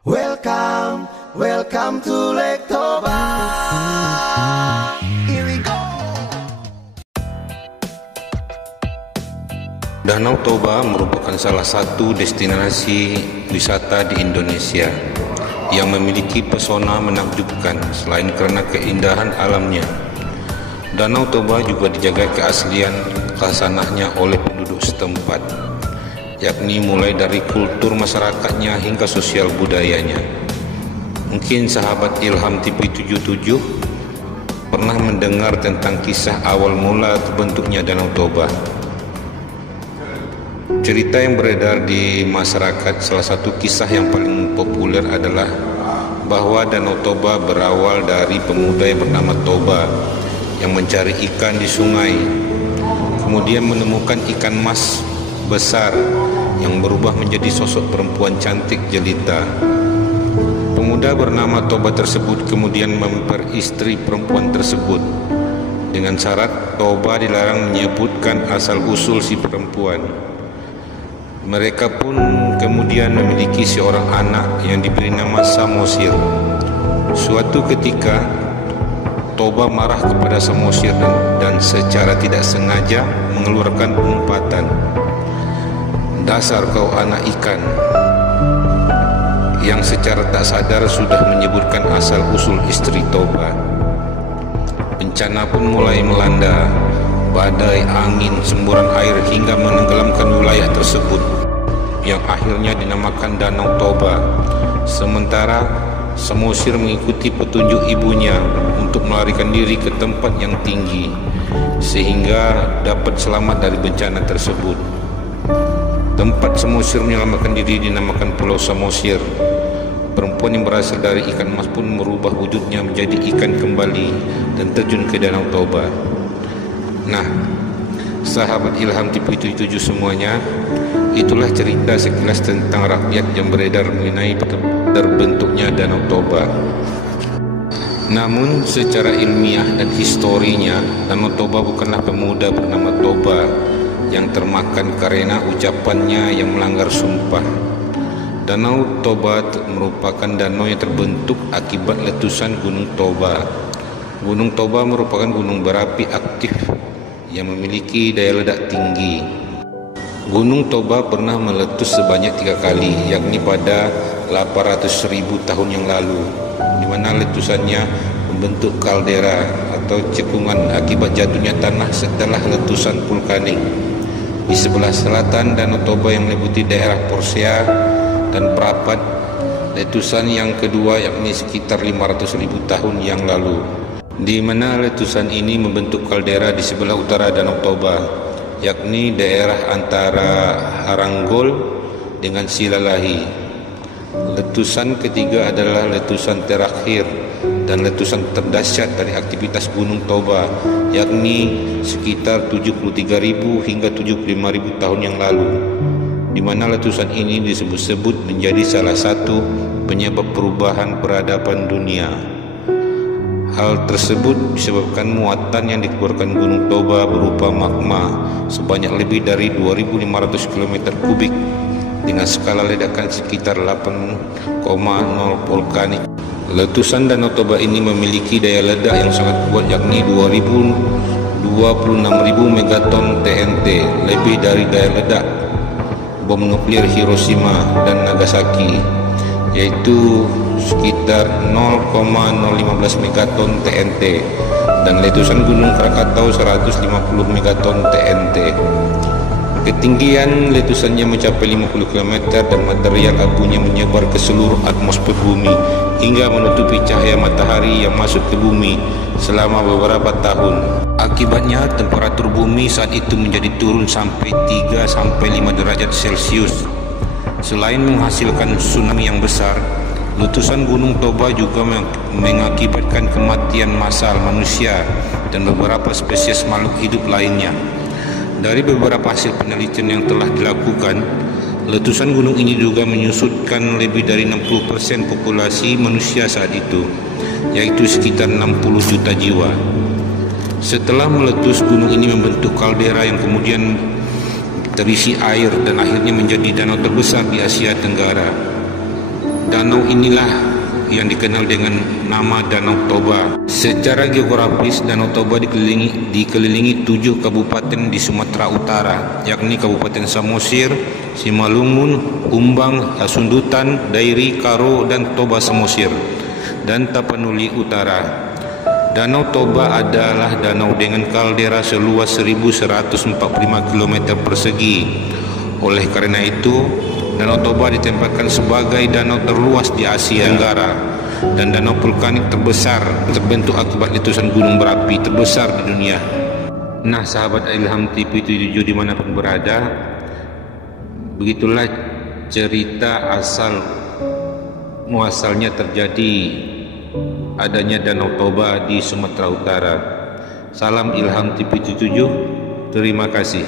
Welcome, welcome to Lake Toba. Here we go. Danau Toba merupakan salah satu destinasi wisata di Indonesia yang memiliki pesona menakjubkan selain karena keindahan alamnya. Danau Toba juga dijaga keaslian khasanahnya oleh penduduk setempat, yakni mulai dari kultur masyarakatnya hingga sosial budayanya. Mungkin sahabat Ilham TV 77 pernah mendengar tentang kisah awal mula terbentuknya Danau Toba. Cerita yang beredar di masyarakat, salah satu kisah yang paling populer adalah bahwa Danau Toba berawal dari pemuda yang bernama Toba yang mencari ikan di sungai, kemudian menemukan ikan mas besar yang berubah menjadi sosok perempuan cantik jelita. Pemuda bernama Toba tersebut kemudian memperistri perempuan tersebut dengan syarat Toba dilarang menyebutkan asal-usul si perempuan. Mereka pun kemudian memiliki seorang anak yang diberi nama Samosir. Suatu ketika Toba marah kepada Samosir dan secara tidak sengaja mengeluarkan umpatan, "Dasar kau anak ikan," yang secara tak sadar sudah menyebutkan asal-usul istri Toba. Bencana pun mulai melanda, badai, angin, semburan air hingga menenggelamkan wilayah tersebut, yang akhirnya dinamakan Danau Toba. Sementara Samosir mengikuti petunjuk ibunya untuk melarikan diri ke tempat yang tinggi sehingga dapat selamat dari bencana tersebut. Tempat Samosir menyelamatkan diri dinamakan Pulau Samosir. Perempuan yang berasal dari ikan mas pun merubah wujudnya menjadi ikan kembali dan terjun ke Danau Toba. Nah, sahabat Ilham TV 77 semuanya, itulah cerita sekilas tentang rakyat yang beredar mengenai terbentuknya Danau Toba. Namun secara ilmiah dan historinya, Danau Toba bukanlah pemuda bernama Toba yang termakan karena ucapannya yang melanggar sumpah. Danau Toba merupakan danau yang terbentuk akibat letusan Gunung Toba. Gunung Toba merupakan gunung berapi aktif yang memiliki daya ledak tinggi. Gunung Toba pernah meletus sebanyak 3 kali, yakni pada 800.000 tahun yang lalu, di mana letusannya membentuk kaldera atau cekungan akibat jatuhnya tanah setelah letusan vulkanik. Di sebelah selatan Danau Toba yang meliputi daerah Porsea dan Prapat, letusan yang kedua yakni sekitar 500.000 tahun yang lalu, di mana letusan ini membentuk kaldera di sebelah utara Danau Toba, yakni daerah antara Haranggol dengan Silalahi. Letusan ketiga adalah letusan terakhir dan letusan terdahsyat dari aktivitas Gunung Toba, yakni sekitar 73.000 hingga 75.000 tahun yang lalu, di mana letusan ini disebut-sebut menjadi salah satu penyebab perubahan peradaban dunia. Hal tersebut disebabkan muatan yang dikeluarkan Gunung Toba berupa magma sebanyak lebih dari 2.500 km kubik dengan skala ledakan sekitar 8,0 vulkanik. Letusan Danau Toba ini memiliki daya ledak yang sangat kuat, yakni 26.000 megaton TNT, lebih dari daya ledak bom nuklir Hiroshima dan Nagasaki, yaitu sekitar 0,015 megaton TNT, dan letusan Gunung Krakatau 150 megaton TNT. Ketinggian letusannya mencapai 50 km dan material abunya menyebar ke seluruh atmosfer bumi hingga menutupi cahaya matahari yang masuk ke bumi selama beberapa tahun. Akibatnya temperatur bumi saat itu menjadi turun sampai 3-5 derajat Celcius. Selain menghasilkan tsunami yang besar, letusan Gunung Toba juga mengakibatkan kematian massal manusia dan beberapa spesies makhluk hidup lainnya. Dari beberapa hasil penelitian yang telah dilakukan, letusan gunung ini juga menyusutkan lebih dari 60% populasi manusia saat itu, yaitu sekitar 60 juta jiwa. Setelah meletus, gunung ini membentuk kaldera yang kemudian terisi air dan akhirnya menjadi danau terbesar di Asia Tenggara. Danau inilah yang dikenal dengan nama Danau Toba. Secara geografis, Danau Toba dikelilingi 7 kabupaten di Sumatera Utara, yakni Kabupaten Samosir, Simalungun, Umbang, Hasundutan, Dairi, Karo, dan Toba Samosir, dan Tapanuli Utara. Danau Toba adalah danau dengan kaldera seluas 1145 km persegi. Oleh karena itu, Danau Toba ditempatkan sebagai danau terluas di Asia Tenggara dan danau vulkanik terbesar terbentuk akibat letusan gunung berapi terbesar di dunia. Nah, sahabat Ilham TV 77 dimanapun berada, begitulah cerita asal muasalnya terjadi adanya Danau Toba di Sumatera Utara. Salam Ilham TV 77, terima kasih.